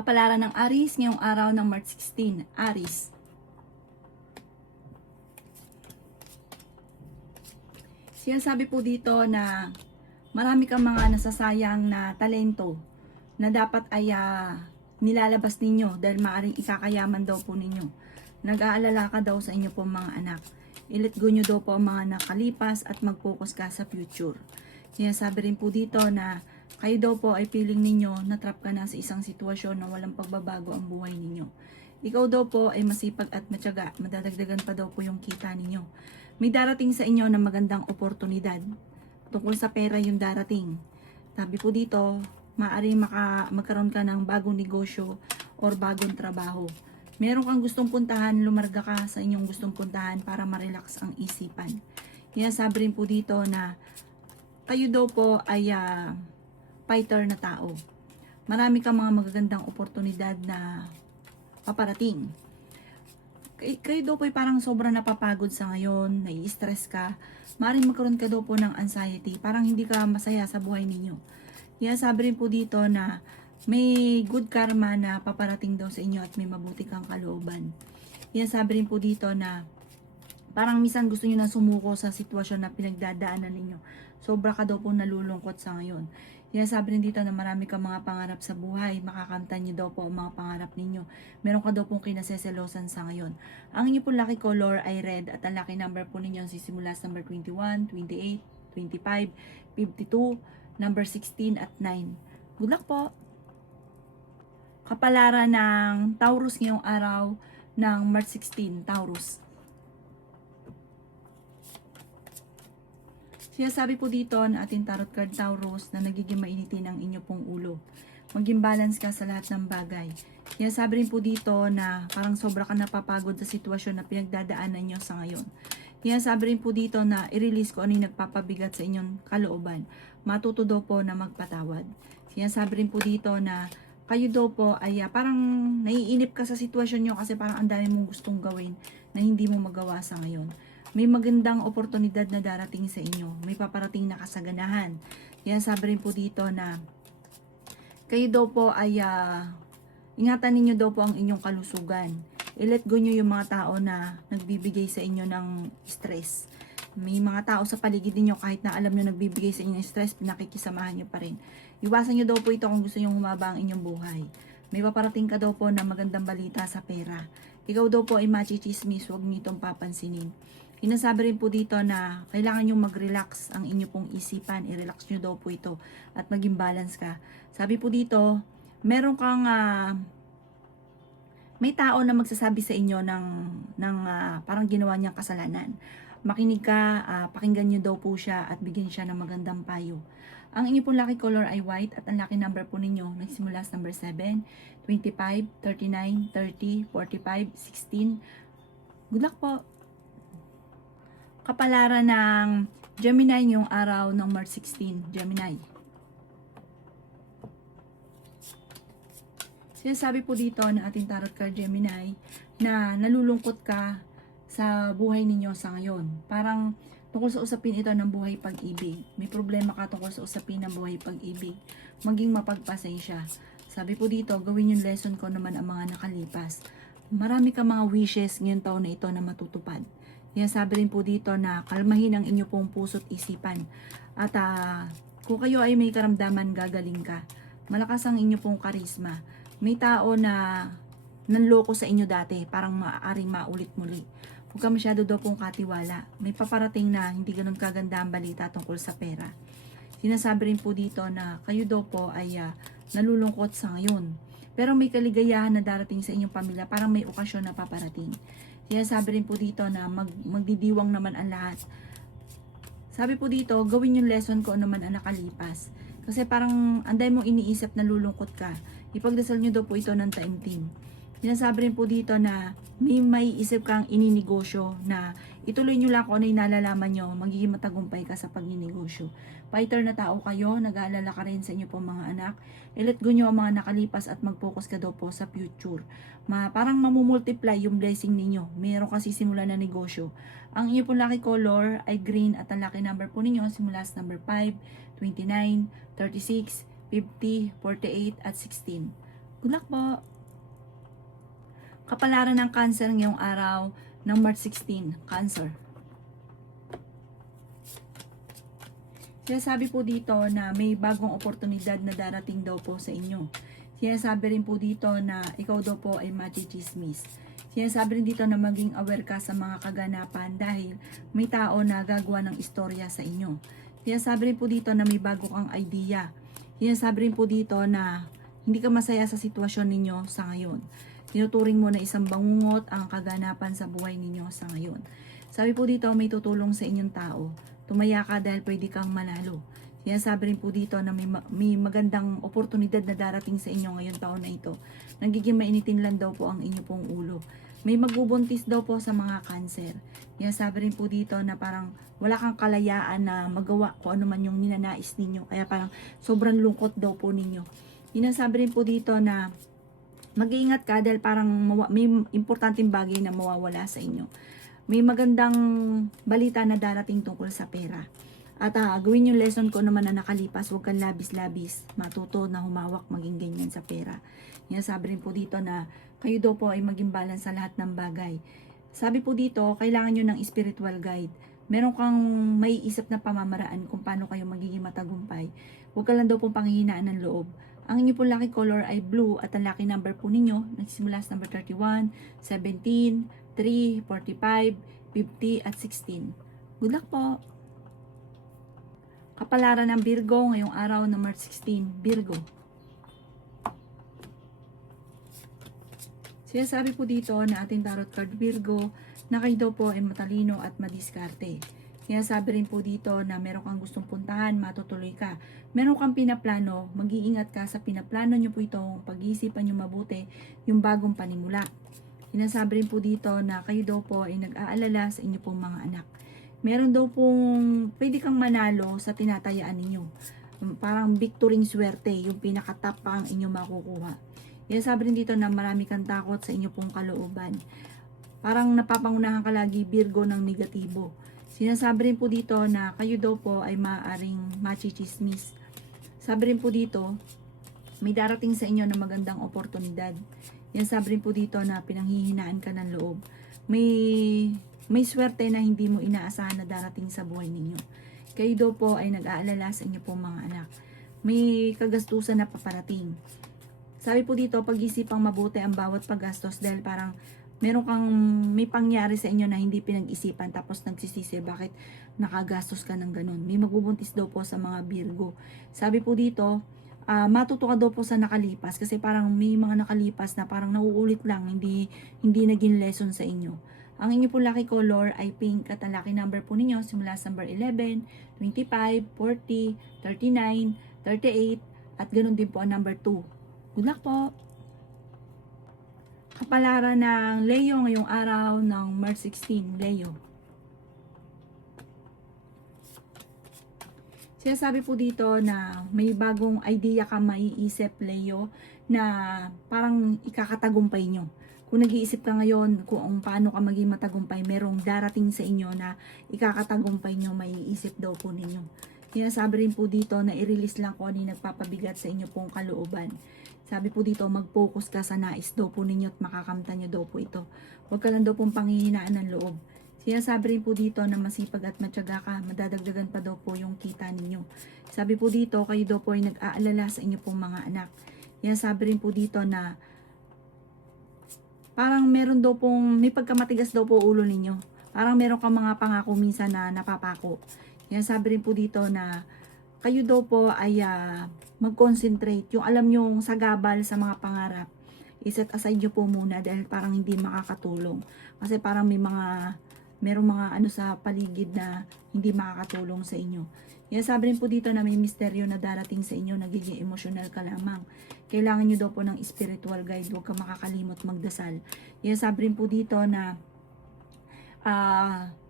Kapalaran ng Aries ngayong araw ng March 16. Aries. Sinasabi po dito na marami kang mga nasasayang na talento na dapat ay nilalabas ninyo dahil maaaring ikakayaman daw po ninyo. Nag-aalala ka daw sa inyo po mga anak. I-let go nyo daw po ang mga nakalipas at mag-focus ka sa future. Sinasabi rin po dito na kayo daw po ay feeling ninyo na trap ka na sa isang sitwasyon na walang pagbabago ang buhay ninyo. Ikaw daw po ay masipag at matyaga, madadagdagan pa daw po yung kita ninyo. May darating sa inyo na magandang oportunidad. Tungkol sa pera yung darating. Sabi po dito, maaaring magkaroon ka ng bagong negosyo or bagong trabaho. Meron kang gustong puntahan, lumarga ka sa inyong gustong puntahan para ma-relax ang isipan. Sabi rin po dito na kayo daw po ay fighter na tao. Marami kang mga magagandang oportunidad na paparating. Kayo daw po ay parang sobrang napapagod sa ngayon, nai-stress ka, maaaring magkaroon ka daw po ng anxiety, parang hindi ka masaya sa buhay ninyo. Sabi rin po dito na may good karma na paparating daw sa inyo at may mabuti kang kalooban. Sabi rin po dito na parang minsan gusto nyo na sumuko sa sitwasyon na pinagdadaanan ninyo. Sobra ka daw po nalulungkot sa ngayon. Sabi rin dito na marami kang mga pangarap sa buhay. Makakamtan nyo daw po ang mga pangarap ninyo. Meron ka daw pong kinaseselosan sa ngayon. Ang inyo po lucky color ay red at ang lucky number po ninyo sisimula sa number 21, 28, 25, 52, number 16 at 9. Good luck po! Kapalaran ng Taurus ngayong araw ng March 16, Taurus. Sinasabi po dito na ating tarot card Taurus na nagiging mainitin ang inyo pong ulo. Maging balance ka sa lahat ng bagay. Sinasabi rin po dito na parang sobra ka napapagod sa sitwasyon na pinagdadaanan nyo sa ngayon. Sinasabi rin po dito na i-release ko ano yung nagpapabigat sa inyong kalooban. Matuto daw po na magpatawad. Sinasabi rin po dito na kayo daw po ay parang naiinip ka sa sitwasyon nyo kasi parang ang dami mong gustong gawin na hindi mo magawa sa ngayon. May magandang oportunidad na darating sa inyo. May paparating na kasaganahan. Sabi rin po dito na kayo daw po ay ingatan ninyo daw po ang inyong kalusugan. I-let go nyo yung mga tao na nagbibigay sa inyo ng stress. May mga tao sa paligid niyo kahit na alam nyo nagbibigay sa inyo ng stress, pinakikisamahan nyo pa rin. Iwasan nyo daw po ito kung gusto nyo humaba ang inyong buhay. May paparating ka daw po na magandang balita sa pera. Ikaw daw po ay machichismis, huwag nyo itong papansinin. Sinasabi rin po dito na kailangan nyo mag-relax ang inyo pong isipan. I-relax nyo daw po ito at maging balance ka. Sabi po dito, meron kang may tao na magsasabi sa inyo ng parang ginawa niyang kasalanan. Makinig ka, pakinggan nyo daw po siya at bigyan siya ng magandang payo. Ang inyo pong lucky color ay white at ang lucky number po ninyo nagsimula sa number 7, 25, 39, 30, 45, 16. Good luck po! Kapalaran ng Gemini ngayong araw ng March 16, Gemini. Sinasabi po dito na ating tarot card Gemini na nalulungkot ka sa buhay ninyo sa ngayon. Parang tungkol sa usapin ito ng buhay pag-ibig. May problema ka tungkol sa usapin ng buhay pag-ibig. Maging mapagpasensya. Sabi po dito, gawin yung lesson ko naman ang mga nakalipas. Marami ka mga wishes ngayong taon na ito na matutupad. Sabi rin po dito na kalmahin ang inyo pong puso't isipan. At kung kayo ay may karamdaman, gagaling ka. Malakas ang inyo pong karisma. May tao na nanloko sa inyo dati, parang maaaring maulit muli. Huwag ka masyado daw pong katiwala. May paparating na hindi ganun kaganda ang balita tungkol sa pera. Sinasabi rin po dito na kayo daw po ay nalulungkot sa ngayon. Pero may kaligayahan na darating sa inyong pamilya, parang may okasyon na paparating. Sinasabi rin po dito na magdidiwang naman ang lahat. Sabi po dito, gawin yung lesson ko naman ang nakalipas. Kasi parang anday mong iniisip na lulungkot ka. Ipagdasal nyo daw po ito ng taimtim. Sinasabi rin po dito na may isip kang ininegosyo na ituloy nyo lang kung ano yung nalalaman nyo, magiging matagumpay ka sa pagninegosyo. Fighter na tao kayo, nag-aalala ka rin sa inyo pong mga anak. I-let go nyo ang mga nakalipas at mag-focus ka daw po sa future. Parang mamumultiply yung blessing ninyo. Meron kasi simula na negosyo. Ang inyo pong lucky color ay green at ang lucky number po ninyo simula sa number 5, 29, 36, 50, 48 at 16. Good luck po. Kapalaran ng Cancer ngayong araw ng March 16, Cancer. Sinasabi po dito na may bagong oportunidad na darating daw po sa inyo. Sinasabi rin po dito na ikaw daw po ay machichismis. Sinasabi rin dito na maging aware ka sa mga kaganapan dahil may tao na gagawa ng istorya sa inyo. Sinasabi rin po dito na may bago kang idea. Sinasabi rin po dito na hindi ka masaya sa sitwasyon ninyo sa ngayon. Tinuturing mo na isang bangungot ang kaganapan sa buhay ninyo sa ngayon. Sabi po dito, may tutulong sa inyong tao. Tumaya ka dahil pwede kang manalo. Sinasabi rin po dito na may magandang oportunidad na darating sa inyo ngayong taon na ito. Nagiging mainitin lang daw po ang inyo pong ulo. May magbubuntis daw po sa mga Cancer. Sinasabi rin po dito na parang wala kang kalayaan na magawa kung ano man yung ninanais ninyo. Kaya parang sobrang lungkot daw po ninyo. Sinasabi rin po dito na mag-iingat ka dahil parang may importanteng bagay na mawawala sa inyo. May magandang balita na darating tungkol sa pera. At gawin yung lesson ko naman na nakalipas, huwag kang labis-labis, matuto na humawak maging ganyan sa pera. Sabi rin po dito na kayo daw po ay maging balance sa lahat ng bagay. Sabi po dito, kailangan nyo ng spiritual guide. Meron kang maiisip na pamamaraan kung paano kayo magiging matagumpay. Huwag ka lang daw pong panghihinaan ng loob. Ang inyo pong lucky color ay blue at ang lucky number po ninyo nagsimula sa number 31, 17, 3, 45, 50 at 16. Good luck po! Kapalaran ng Virgo ngayong araw ng March 16, Virgo. Sinasabi po dito na ating tarot card Virgo na kayo daw po ay matalino at madiskarte. Sinasabi rin po dito na meron kang gustong puntahan, matutuloy ka. Meron kang pinaplano, mag-iingat ka sa pinaplano nyo po itong pag-iisipan nyo mabuti yung bagong panimula. Sinasabi rin po dito na kayo daw po ay nag-aalala sa inyo pong mga anak. Meron daw pong pwede kang manalo sa tinatayaan ninyo. Parang victory swerte, yung pinaka-top pa ang inyo makukuha. Sinasabi rin dito na marami kang takot sa inyo pong kalooban. Parang napapangunahan ka lagi Virgo ng negatibo. Sinasabi rin po dito na kayo daw po ay maaaring machichismis. Sabi rin po dito, may darating sa inyo na magandang oportunidad. Sabi rin po dito na pinanghihinaan ka ng loob. May swerte na hindi mo inaasahan na darating sa buhay ninyo. Kayo daw po ay nag-aalala sa inyo pong mga anak. May kagastusan na paparating. Sabi po dito, pag-isipang mabuti ang bawat paggastos dahil parang may pangyari sa inyo na hindi pinag-isipan tapos nagsisisi bakit nakagastos ka ng ganun. May magbubuntis daw po sa mga Virgo. Sabi po dito, matuto ka daw po sa nakalipas kasi parang may mga nakalipas na parang nauulit lang, hindi naging lesson sa inyo. Ang inyo po lucky color ay pink at ang lucky number po ninyo simula sa number 11, 25, 40, 39, 38 at ganoon din po ang number 2. Good luck po! Kapalaran ng Leo ngayong araw ng March 16, Leo. Sinasabi po dito na may bagong idea ka maiisip, Leo, na parang ikakatagumpay nyo. Kung nag-iisip ka ngayon kung paano ka maging matagumpay, merong darating sa inyo na ikakatagumpay nyo, maiisip daw po ninyo. Sinasabi rin po dito na i-release lang kung ano yung nagpapabigat sa inyo pong kalooban. Sabi po dito, mag-focus ka sa nais daw po ninyo at makakamtan nyo daw po ito. Huwag ka lang daw pong panghihinaan ng loob. Sinasabi rin po dito na masipag at matyaga ka, madadagdagan pa daw po yung kita ninyo. Sabi po dito, kayo daw po ay nag-aalala sa inyo pong mga anak. Sinasabi rin po dito na parang meron daw pong, may pagkamatigas daw po ulo ninyo. Parang meron kang mga pangako minsan na napapako. Sinasabi rin po dito na kayo daw po ay mag-concentrate. Yung alam yung sagabal sa mga pangarap, iset aside nyo po muna dahil parang hindi makakatulong. Kasi parang merong mga ano sa paligid na hindi makakatulong sa inyo. Sabi rin po dito na may misteryo na darating sa inyo, nagiging emotional ka lamang. Kailangan nyo daw po ng spiritual guide, huwag ka makakalimot magdasal. Sabi rin po dito na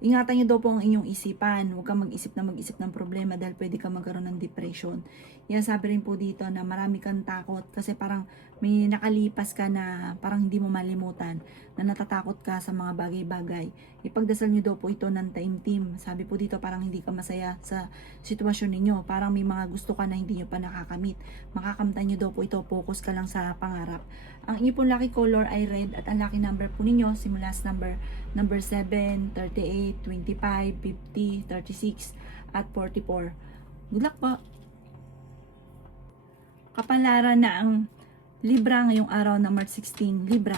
ingatan nyo daw po ang inyong isipan. Huwag kang mag-isip ng problema dahil pwede ka magkaroon ng depression. Yan, sabi rin po dito na marami kang takot kasi parang may nakalipas ka na parang hindi mo malimutan, na natatakot ka sa mga bagay-bagay. Ipagdasal nyo daw po ito ng taimtim. Sabi po dito parang hindi ka masaya sa sitwasyon ninyo. Parang may mga gusto ka na hindi nyo pa nakakamit. Makakamtan nyo daw po ito. Focus ka lang sa pangarap. Ang inyo pong lucky color ay red at ang lucky number po ninyo simula sa number 7, 38, 25, 50, 36 at 44. Good luck po! Kapalaran na ang Libra ngayong araw na March 16. Libra.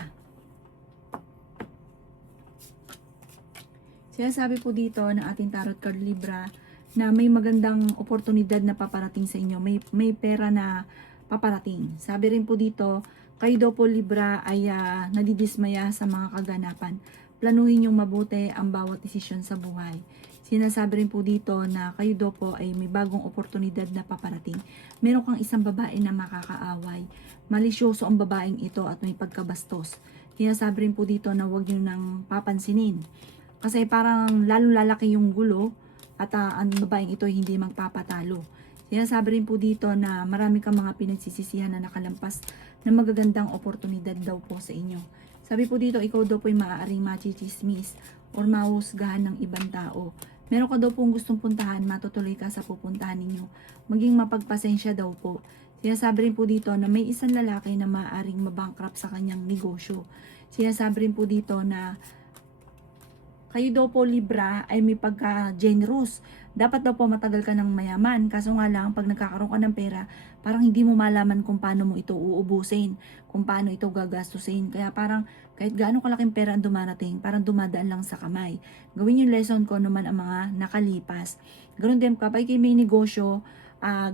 Sinasabi po dito ng ating tarot card Libra na may magandang oportunidad na paparating sa inyo. May pera na paparating. Sabi rin po dito, kayo daw po Libra ay nadidismaya sa mga kaganapan. Planuhin yung mabuti ang bawat desisyon sa buhay. Sinasabi rin po dito na kayo daw po ay may bagong oportunidad na paparating. Meron kang isang babae na makakaaway. Malisyoso ang babaeng ito at may pagkabastos. Sinasabi rin po dito na huwag nyo nang papansinin. Kasi parang lalong lalaki yung gulo at ang babaeng ito hindi magpapatalo. Sinasabi rin po dito na marami kang mga pinagsisisihan na nakalampas na magagandang oportunidad daw po sa inyo. Sabi po dito, ikaw daw po ay maaaring machichismis or mahusgahan ng ibang tao. Meron ka daw pong gustong puntahan, matutuloy ka sa pupuntahan ninyo. Maging mapagpasensya daw po. Sinasabi rin po dito na may isang lalaki na maaaring mabankrupt sa kanyang negosyo. Sinasabi rin po dito na kayo daw po Libra ay may pagka-generous. Dapat daw po matagal ka ng mayaman. Kaso nga lang, pag nagkakaroon ka ng pera, parang hindi mo malaman kung paano mo ito uubusin, kung paano ito gagastusin. Kaya parang kahit gaano kalaking pera ang dumarating, parang dumadaan lang sa kamay. Gawin yung lesson ko naman ang mga nakalipas. Ganoon din kapag may negosyo,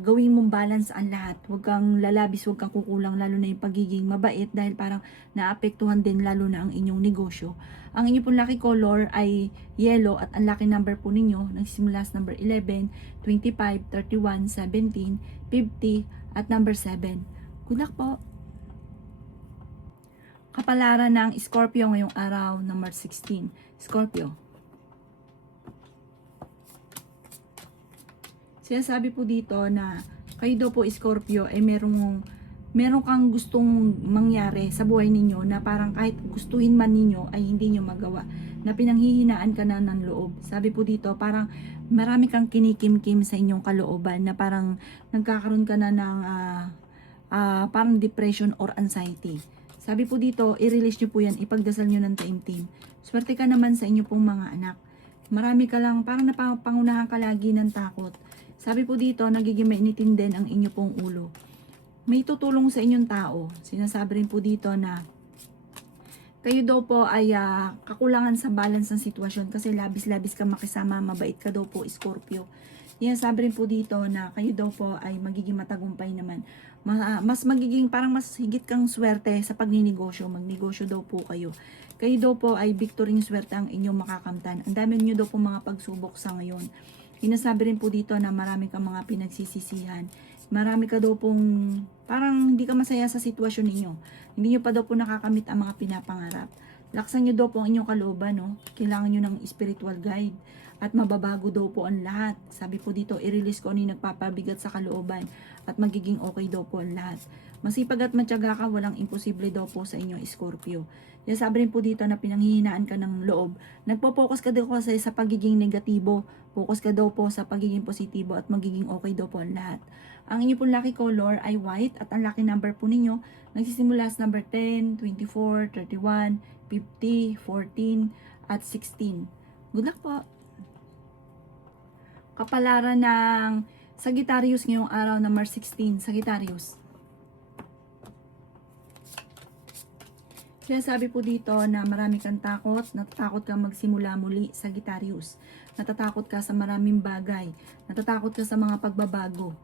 gawin mong balance ang lahat. Huwag kang lalabis, huwag kang kukulang, lalo na yung pagiging mabait dahil parang naapektuhan din lalo na ang inyong negosyo. Ang inyong pong lucky color ay yellow at ang lucky number po ninyo nagsimula sa number 11, 25, 31, 17, 50 at number 7. Good luck po! Kapalaran ng Scorpio ngayong araw ng March 16. Scorpio. Sinasabi po dito na kayo daw po Scorpio ay meron kang gustong mangyari sa buhay ninyo na parang kahit gustuhin man ninyo ay hindi nyo magawa, na pinanghihinaan ka na ng loob. Sabi po dito parang marami kang kinikim-kim sa inyong kalooban na parang nagkakaroon ka na ng parang depression or anxiety. Sabi po dito, i-release nyo po yan, ipagdasal nyo ng taimtim. Swerte ka naman sa inyo pong mga anak. Marami ka lang, parang napangunahan ka lagi ng takot. Sabi po dito, nagiging mainitin din ang inyo pong ulo. May tutulong sa inyong tao. Sinasabi rin po dito na kayo daw po ay kakulangan sa balance ng sitwasyon kasi labis-labis ka makisama, mabait ka daw po Scorpio. Yan, sabi rin po dito na kayo daw po ay magiging matagumpay naman. Mas magiging parang mas higit kang swerte sa pagninegosyo. Magnegosyo daw po kayo. Kayo daw po ay victory swerte ang inyong makakamtan. Ang dami nyo daw po mga pagsubok sa ngayon. Sinasabi rin po dito na marami kang mga pinagsisisihan. Marami ka daw pong parang hindi ka masaya sa sitwasyon ninyo. Hindi nyo pa daw po nakakamit ang mga pinapangarap. Laksan nyo daw po ang inyong kalooban, no? Kailangan nyo ng spiritual guide. At mababago daw po ang lahat. Sabi po dito, i-release ko ano yung nagpapabigat sa kalooban. At magiging okay daw po ang lahat. Masipag at matyaga ka, walang imposible daw po sa inyo, Scorpio. Kaya sabi rin po dito na pinanghihinaan ka ng loob. Nagpo-focus ka daw kasi sa pagiging negatibo. Focus ka daw po sa pagiging positibo at magiging okay daw po ang lahat. Ang inyo pong lucky color ay white at ang lucky number po ninyo nagsisimula sa number 10, 24, 31, 50, 14 at 16. Good luck po! Kapalaran ng Sagittarius ngayong araw na March 16. Sagittarius. Sinasabi po dito na marami kang takot, natatakot kang magsimula muli, Sagittarius. Natatakot ka sa maraming bagay, natatakot ka sa mga pagbabago.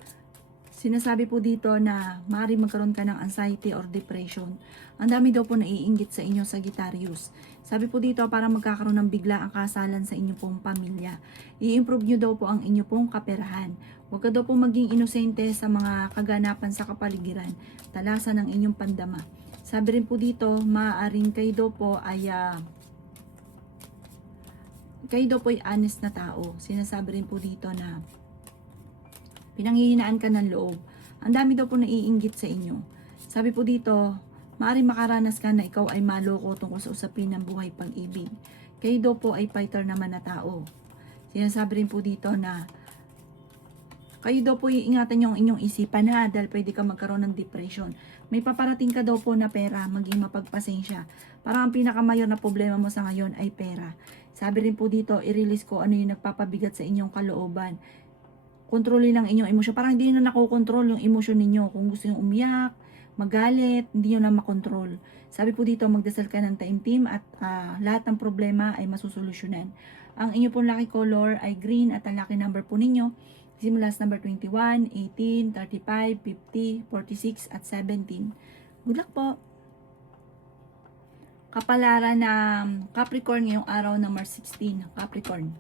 Sinasabi po dito na maaari magkaroon ka ng anxiety or depression. Ang dami daw po naiinggit sa inyo, Sagittarius. Sabi po dito para magkakaroon ng bigla ang kasalan sa inyo pong pamilya. I-improve nyo daw po ang inyo pong kaperahan. Huwag ka daw po maging inosente sa mga kaganapan sa kapaligiran. Talasan ang inyong pandama. Sabi rin po dito, maaaring kayo daw po ay kayo daw po ay honest na tao. Sinasabi rin po dito na pinanghihinaan ka ng loob. Ang dami daw po naiinggit sa inyo. Sabi po dito, maaaring makaranas ka na ikaw ay maloko tungkol sa usapin ng buhay pag-ibig. Kayo daw po ay fighter naman na tao. Sinasabi rin po dito na kayo daw po iingatan yung inyong isipan ha, dahil pwede ka magkaroon ng depression. May paparating ka daw po na pera, maging mapagpasensya. Parang ang pinakamayor na problema mo sa ngayon ay pera. Sabi rin po dito, i-release ko ano yung nagpapabigat sa inyong kalooban. Kontrolin lang inyong emosyon. Parang hindi nyo na nakokontrol yung emosyon ninyo. Kung gusto nyo umiyak, magalit, hindi nyo na makontrol. Sabi po dito, magdasal ka ng taimtim at lahat ng problema ay masusolusyonan. Ang inyo pong lucky color ay green at ang lucky number po ninyo simula sa number 21, 18, 35, 50, 46 at 17. Good luck po! Kapalaran ng Capricorn ngayong araw number 16. Capricorn.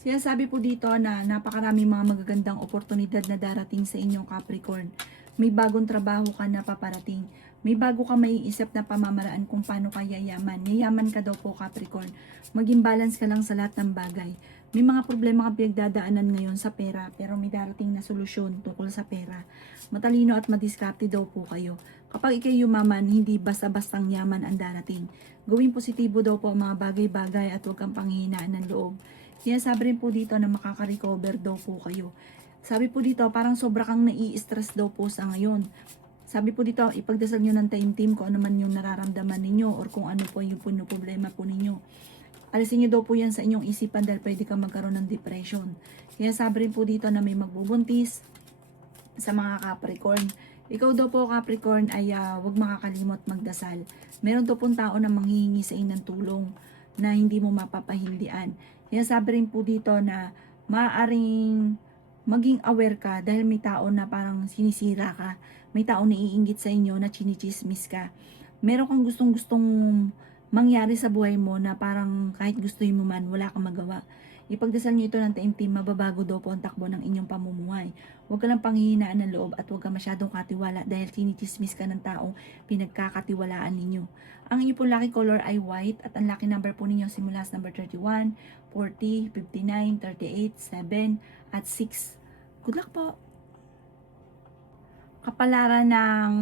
Sinasabi po dito na napakarami mga magagandang oportunidad na darating sa inyong Capricorn. May bagong trabaho ka na paparating. May bago ka maiisip na pamamaraan kung paano ka yayaman. Yayaman ka daw po Capricorn. Maging balance ka lang sa lahat ng bagay. May mga problema ka pinagdadaanan ngayon sa pera pero may darating na solusyon tungkol sa pera. Matalino at madiskarte daw po kayo. Kapag ikay yumaman, hindi basta-bastang yaman ang darating. Gawing positibo daw po ang mga bagay-bagay at huwag kang panghihinaan ng loob. Sinasabi rin po dito na makaka-recover daw po kayo. Sabi po dito, parang sobra kang nai-stress daw po sa ngayon. Sabi po dito, ipagdasal nyo ng taimtim kung ano man yung nararamdaman ninyo or kung ano po yung problema po ninyo. Alisin nyo daw po yan sa inyong isipan dahil pwede ka magkaroon ng depression. Kaya sabi rin po dito na may magbubuntis sa mga Capricorn. Ikaw daw po Capricorn ay huwag makakalimot magdasal. Meron daw pong tao na manghihingi sa inyo ng tulong na hindi mo mapapahildian. Kaya sabi rin po dito na maaaring maging aware ka dahil may tao na parang sinisira ka. May tao na iinggit sa inyo na chinichismis ka. Meron kang gustong-gustong mangyari sa buhay mo na parang kahit gustuin mo man, wala kang magawa. Ipagdasal nyo ito ng taimtim, mababago daw po ang takbo ng inyong pamumuhay. Huwag ka lang panghihinaan ng loob at huwag ka masyadong katiwala dahil chinichismis ka ng taong pinagkakatiwalaan ninyo. Ang inyong pong lucky color ay white at ang lucky number po ninyo simula sa number 31, 40, 59, 38, 7 at 6. Good luck po! Kapalaran ng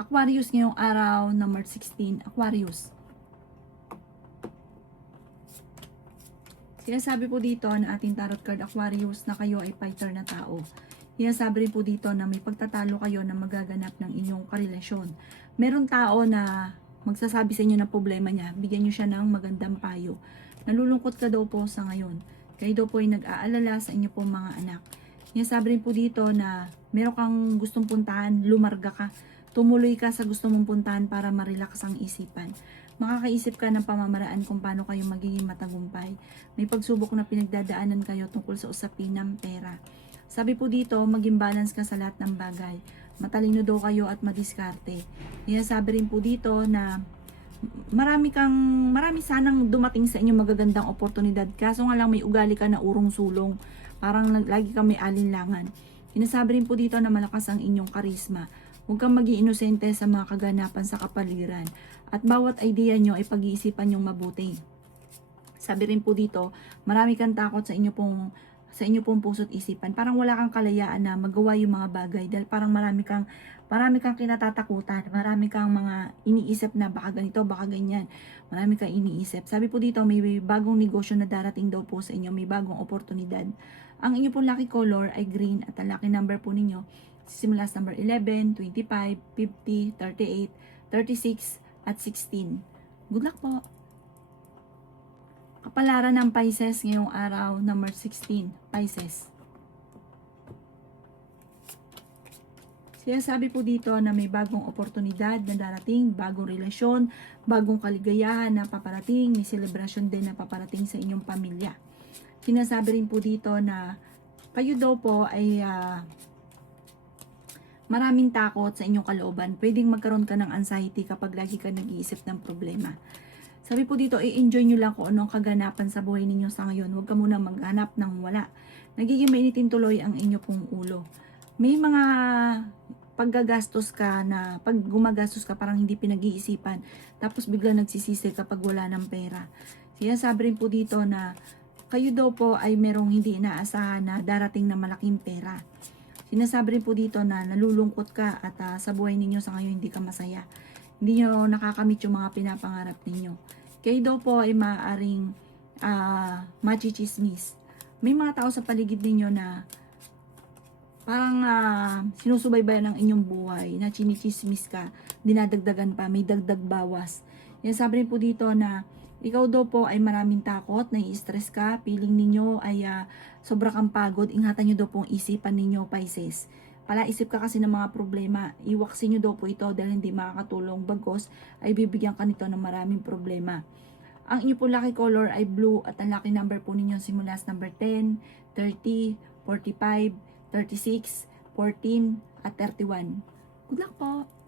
Aquarius ngayong araw, number 16, Aquarius. Sinasabi po dito na ating tarot card Aquarius na kayo ay fighter na tao. Sinasabi rin po dito na may pagtatalo kayo na magaganap ng inyong karelasyon. Meron tao na magsasabi sa inyo ng problema niya, bigyan nyo siya ng magandang payo. Nalulungkot ka daw po sa ngayon. Kayo daw po ay nag-aalala sa inyo pong mga anak. Sinasabi rin po dito na meron kang gustong puntahan, lumarga ka. Tumuloy ka sa gusto mong puntahan para ma-relax ang isipan. Makakaisip ka ng pamamaraan kung paano kayo magiging matagumpay. May pagsubok na pinagdadaanan kayo tungkol sa usapin ng pera. Sabi po dito, maging balance ka sa lahat ng bagay. Matalino daw kayo at madiskarte. Sabi rin po dito na marami sanang dumating sa inyo magagandang oportunidad. Kaso nga lang may ugali ka na urong-sulong. Parang lagi kang may alinlangan. Sinasabi rin po dito na malakas ang inyong karisma. Huwag kang maging inosente sa mga kaganapan sa kapaligiran. At bawat idea nyo ay pag-iisipan nyong mabuti. Sabi rin po dito, marami kang takot sa inyo pong puso't isipan. Parang wala kang kalayaan na magawa yung mga bagay dahil parang marami kang kinatatakutan. Marami kang mga iniisip na baka ganito, baka ganyan. Marami kang iniisip. Sabi po dito, may bagong negosyo na darating daw po sa inyo. May bagong oportunidad. Ang inyo pong lucky color ay green at ang lucky number po ninyo simula sa number 11, 25, 50, 38, 36, at 16. Good luck po! Kapalaran ng Pisces ngayong araw, number 16, Pisces. Sinasabi po dito na may bagong oportunidad na darating, bagong relasyon, bagong kaligayahan na paparating, may selebrasyon din na paparating sa inyong pamilya. Sinasabi rin po dito na kayo daw po ay maraming takot sa inyong kalooban. Pwedeng magkaroon ka ng anxiety kapag lagi ka nag-iisip ng problema. Sabi po dito, i-enjoy nyo lang kung anong kaganapan sa buhay ninyo sa ngayon. Huwag ka muna maghanap ng wala. Nagiging mainitin tuloy ang inyo pong ulo. May mga paggagastos ka na, pag gumagastos ka parang hindi pinag-iisipan, tapos bigla nagsisisi kapag wala ng pera. Sinasabi rin po dito na kayo daw po ay merong hindi inaasahan na darating na malaking pera. Sinasabi rin po dito na nalulungkot ka at sa buhay ninyo sa ngayon hindi ka masaya. Hindi nyo nakakamit yung mga pinapangarap ninyo. Kayo daw po ay maaaring machichismis. May mga tao sa paligid ninyo na parang sinusubaybayan ng inyong buhay, na chinichismis ka, dinadagdagan pa, may dagdag bawas. Yan, sabi rin po dito na ikaw daw po ay maraming takot, nai-stress ka, feeling ninyo ay sobra kang pagod, ingatan nyo daw pong isipan ninyo, Pisces. Palaisip ka kasi ng mga problema, iwaksin nyo daw po ito dahil hindi makakatulong, bagos ay bibigyan ka nito ng maraming problema. Ang inyo po lucky color ay blue at ang lucky number po ninyo simula sa number 10, 30, 45, 36, 14, at 31. Good luck po!